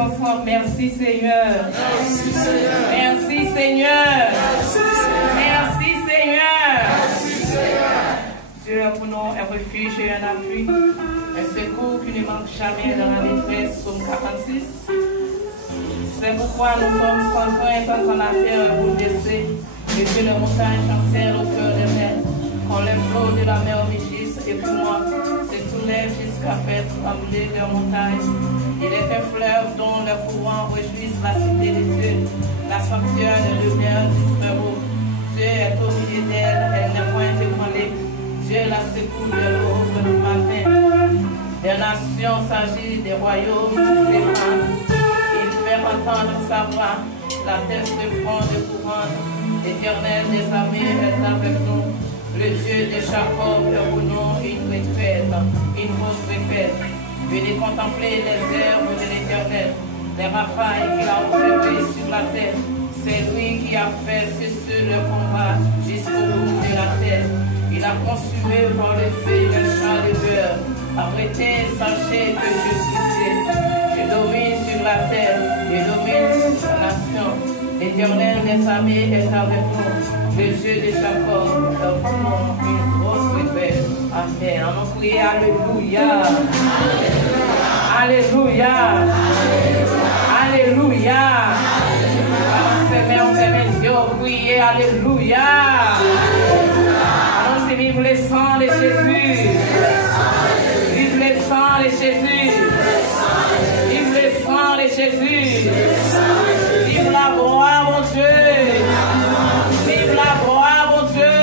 ensemble. Merci Seigneur. Merci Seigneur. Merci Seigneur. Merci Seigneur. Merci Seigneur. Dieu est pour nous un refuge et un appui, un secours qui ne manque jamais dans la détresse. Psaume 46. C'est pourquoi nous sommes sans crainte quand la terre est bouleversée, et que les montagnes chancellent au cœur des mers, quand les flots de la mer mugissent et pour moi se soulèvent jusqu'à faire trembler leurs montagnes. Il est un fleuve dont les courants réjouissent la cité de Dieu, la sanctuaire de lumière disparu. Dieu est au milieu d'elle, elle n'est point ébranlée. Dieu la secoue de l'aube du matin. Des nations s'agissent, des royaumes s'épargnent. Il fait entendre sa voix, la terre se fond de courant. L'Éternel des armées est avec nous. Le Dieu de Jacob est pour nous une retraite, une grosse retraite. Venez contempler les œuvres de l'Éternel, les rafales qu'il a ouvrées sur la terre. C'est lui qui a fait cesser le combat jusqu'au bout de la terre. Il a consumé par le feu le champ de beurre. Arrêtez, sachez que je suis Dieu. Je domine sur la terre, je domine sur la nation. L'Éternel des armées est avec nous. Le Dieu de Jacob est pour nous une grosse retraite. Amen. On va prier Alléluia. Alléluia. Alléluia. On fait mes yeux, prier Alléluia. Allons vive le sang de Jésus. Vive le sang de Jésus. Vive le sang de Jésus. Vive la gloire, mon Dieu. Vive la gloire, mon Dieu.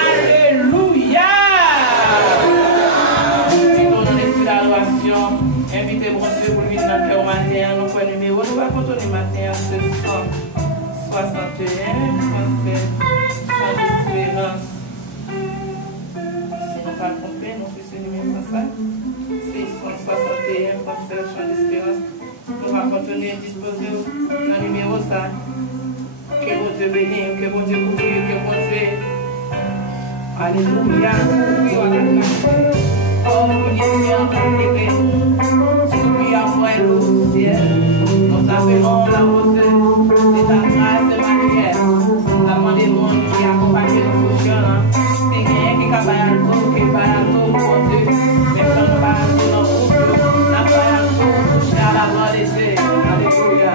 Alléluia. Nous donnons l'adoration. Invitez mon Dieu pour lui dans le cœur matin. Nous prenons le numéro. Nous allons continuer le matin. 61, 37, 110 si nous pas trompés, nous c'est ce numéro comme ça. 661, 37, 110 espérance. Nous allons continuer à disposer dans le numéro ça. Que mon Dieu bénisse, que mon Dieu couvre, que mon Dieu. Alléluia. Oh, il est intégré. Celui après le ciel. Nous appelons la hauteur de ta grâce de Marie. Nous demandons qui accompagne le fonctionnement. C'est quelqu'un qui a fait un tour, qui a fait un tour pour Dieu. Mais quand nous parlons de notre couple, nous avons fait un tour pour toucher à la gloire de Dieu. Alléluia.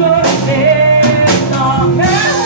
Abandonné dans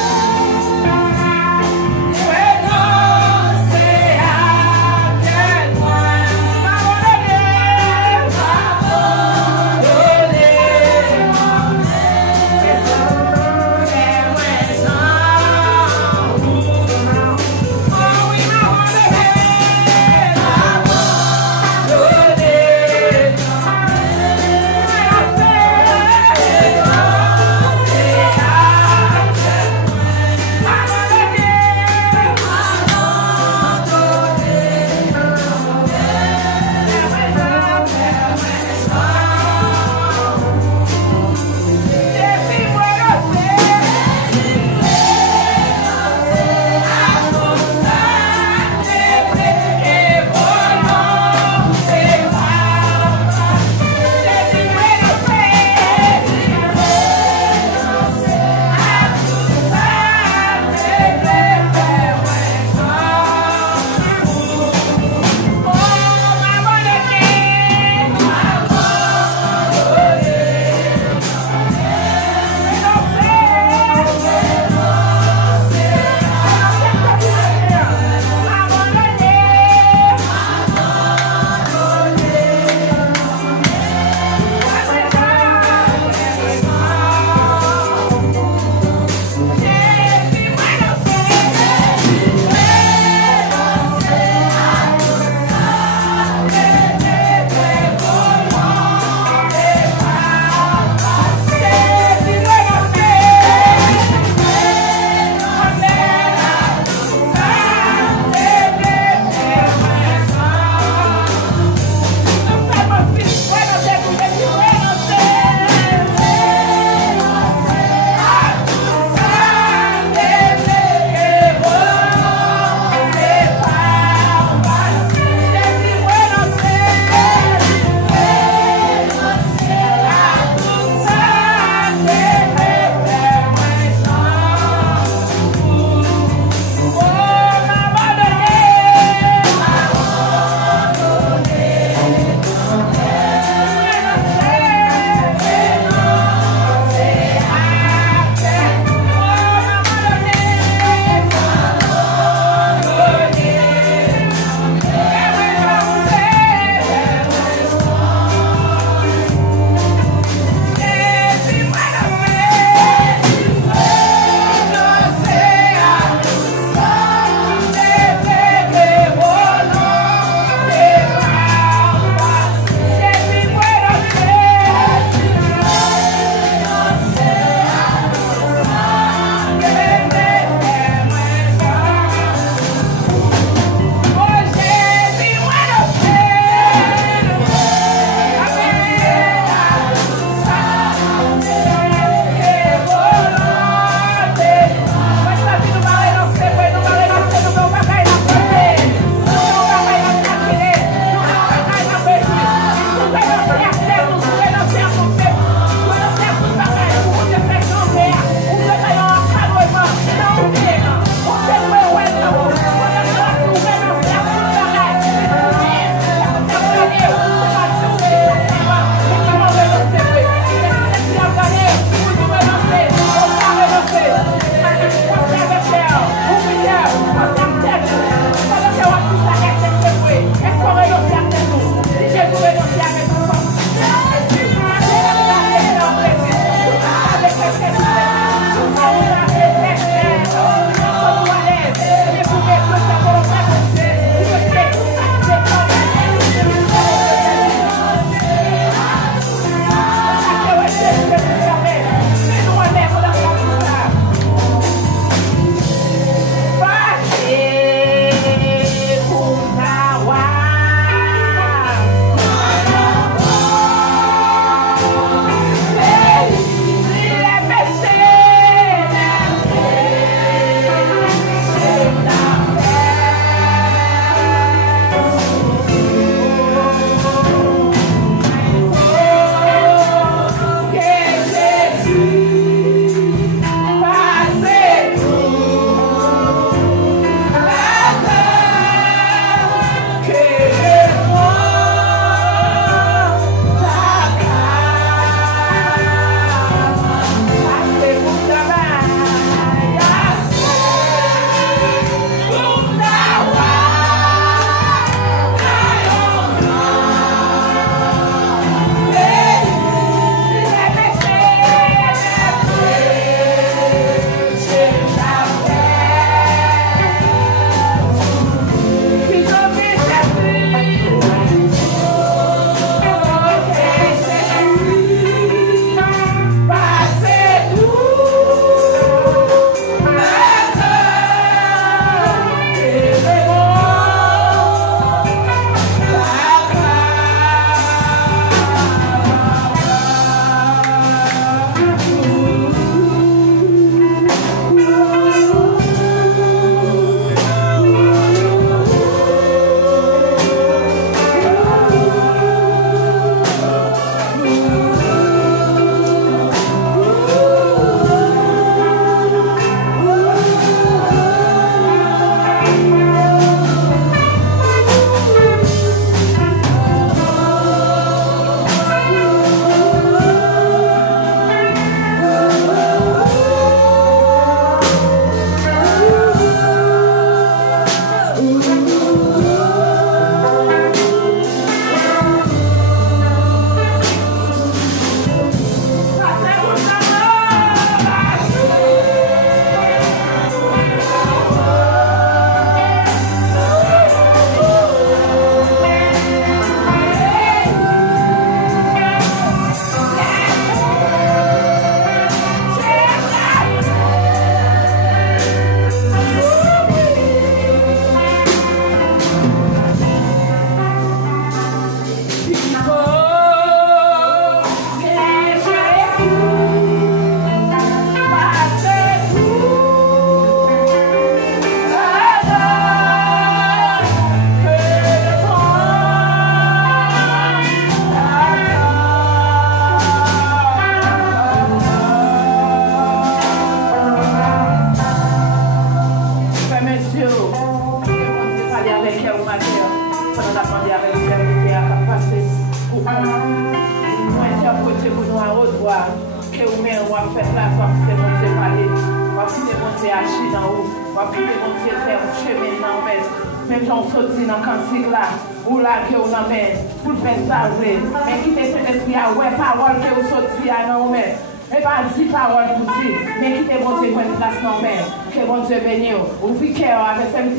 acheter dans haut. On va prier mon Dieu faire un chemin dans le même j'en sorti dans le cantique là, ou là que on amène, pour faire ça, mais quitter cet esprit à ouais, parole que vous sorti à non, mais pas 10 paroles pour dire, mais quittez mon Dieu pour une place non, mais que mon Dieu bénisse, ou puis cœur avec cette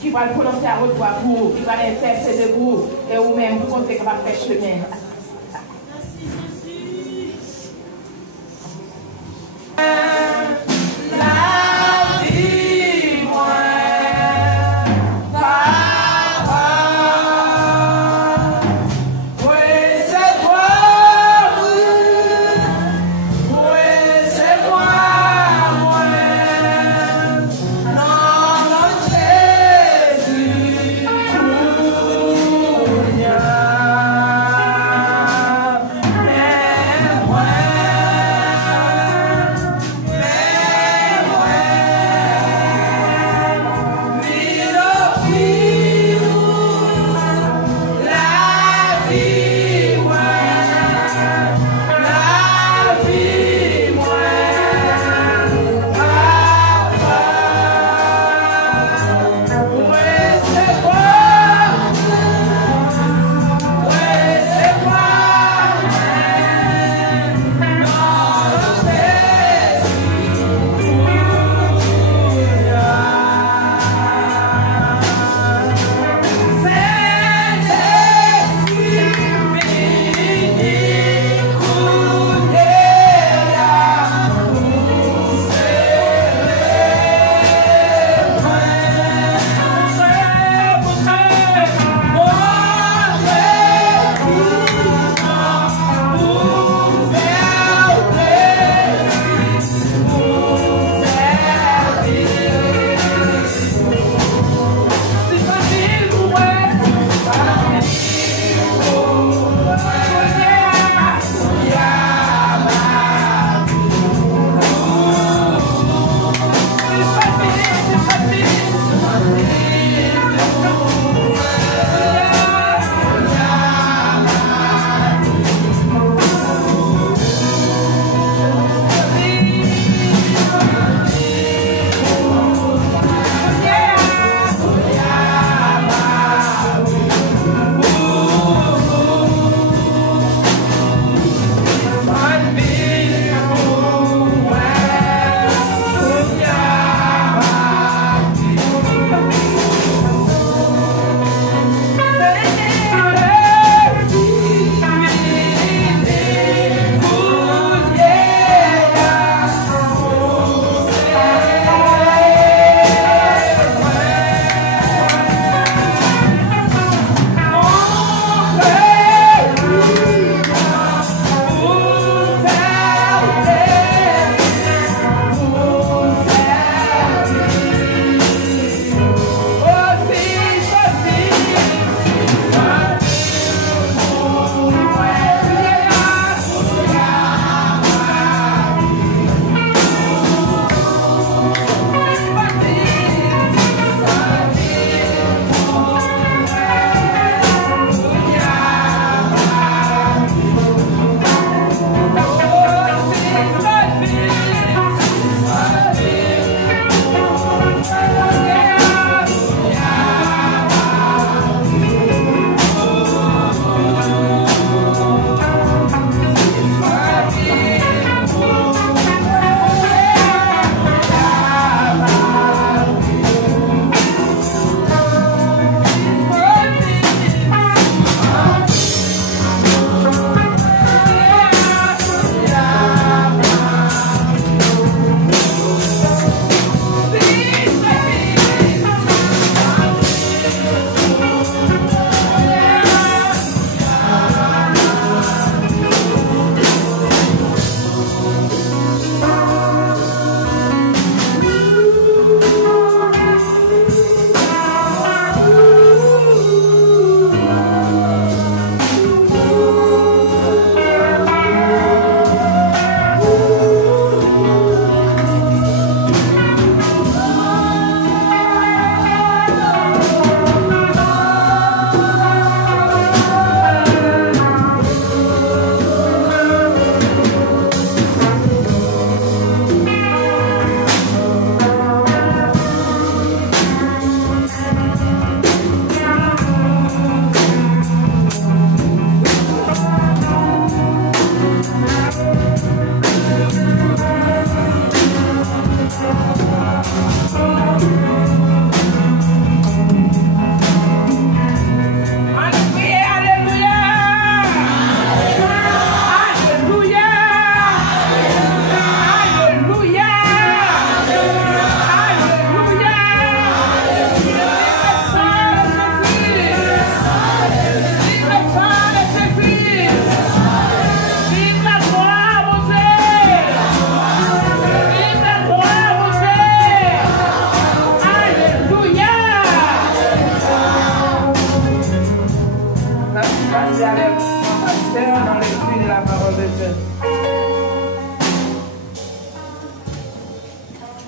qui va le prononcer à votre voix pour vous, qui va l'intercéder pour vous, et vous-même, vous comptez qu'on va faire chemin.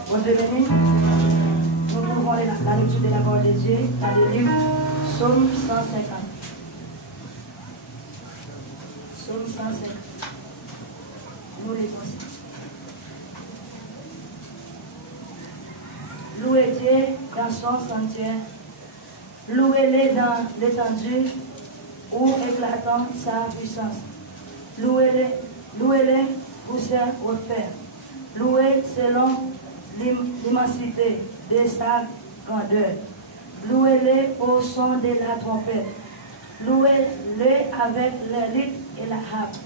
Bon Dieu béni, nous trouvons la lecture de la parole de Dieu dans le livre Psaume 150. Psaume 150. Nous les aussi. Louez Dieu dans son sanctuaire. Louez-le dans l'étendue où éclatant sa puissance. Louez-le pour ses refaits. Louez selon l'immensité de sa grandeur. Louez-le au son de la trompette. Louez-le avec les luttes et la harpe.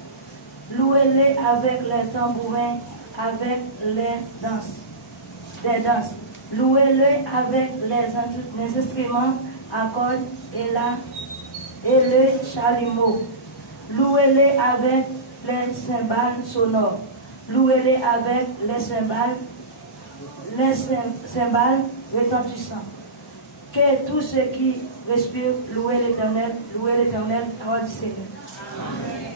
Louez-le avec les tambourins, avec les danses. Louez-le avec les instruments à cordes et le chalumeau. Louez-le avec les cymbales sonores. Louez-le avec les cymbales retentissants. Que tous ceux qui respirent louez l'Éternel, parole du Seigneur. Amen.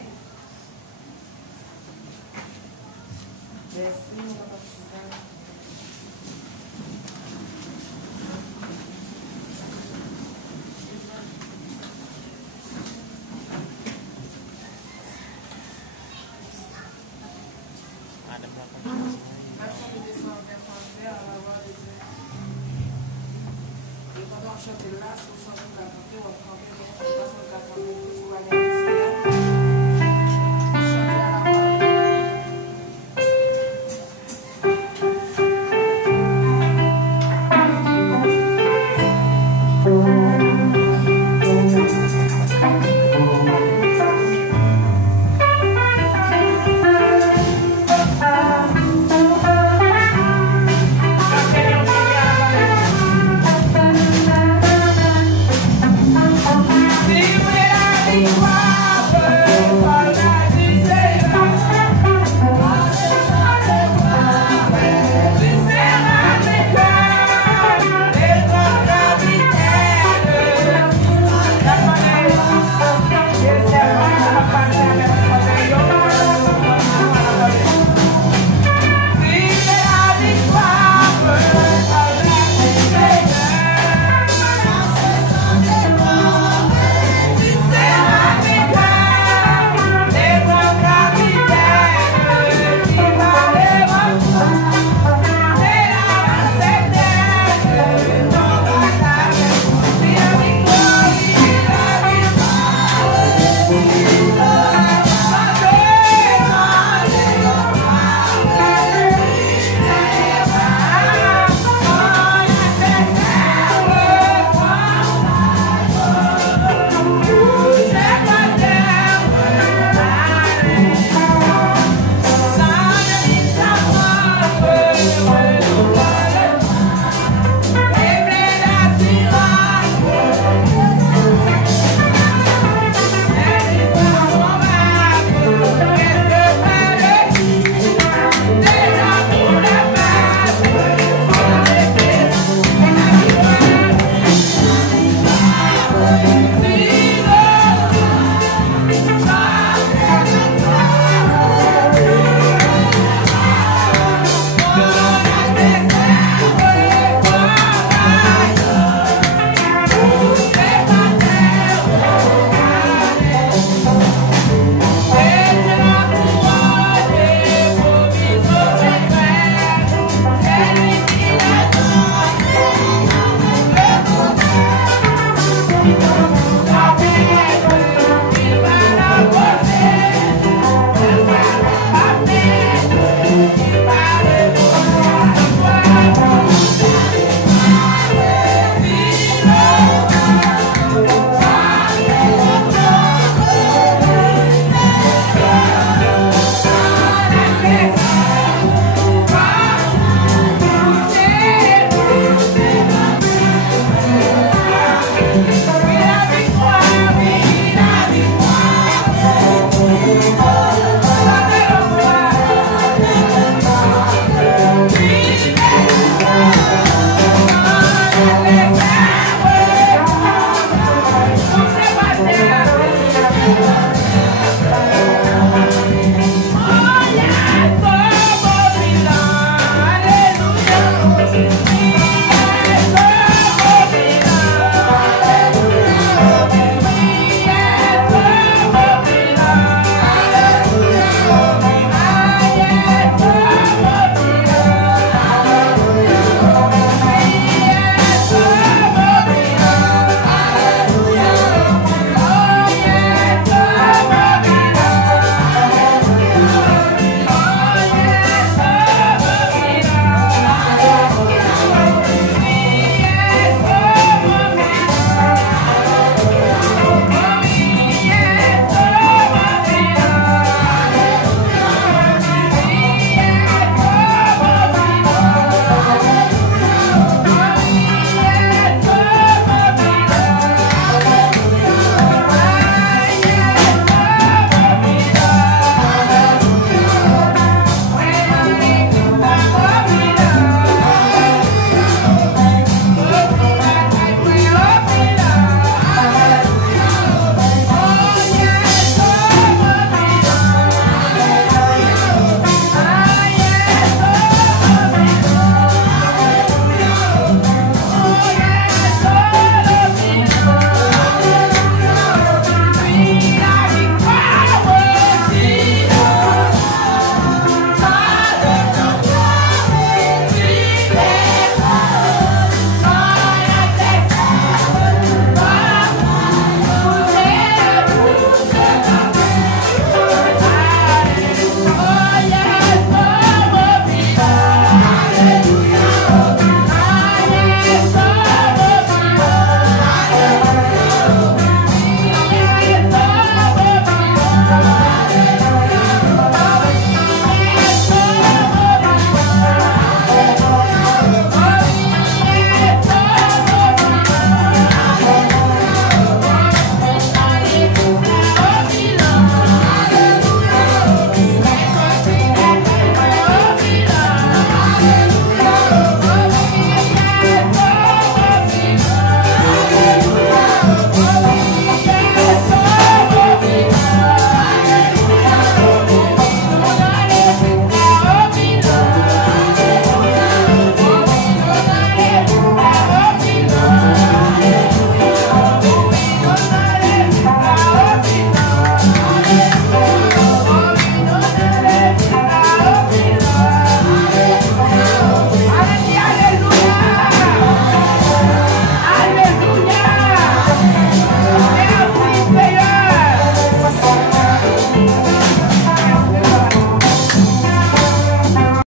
Merci. Chanter là, sur 144, on va prendre 344,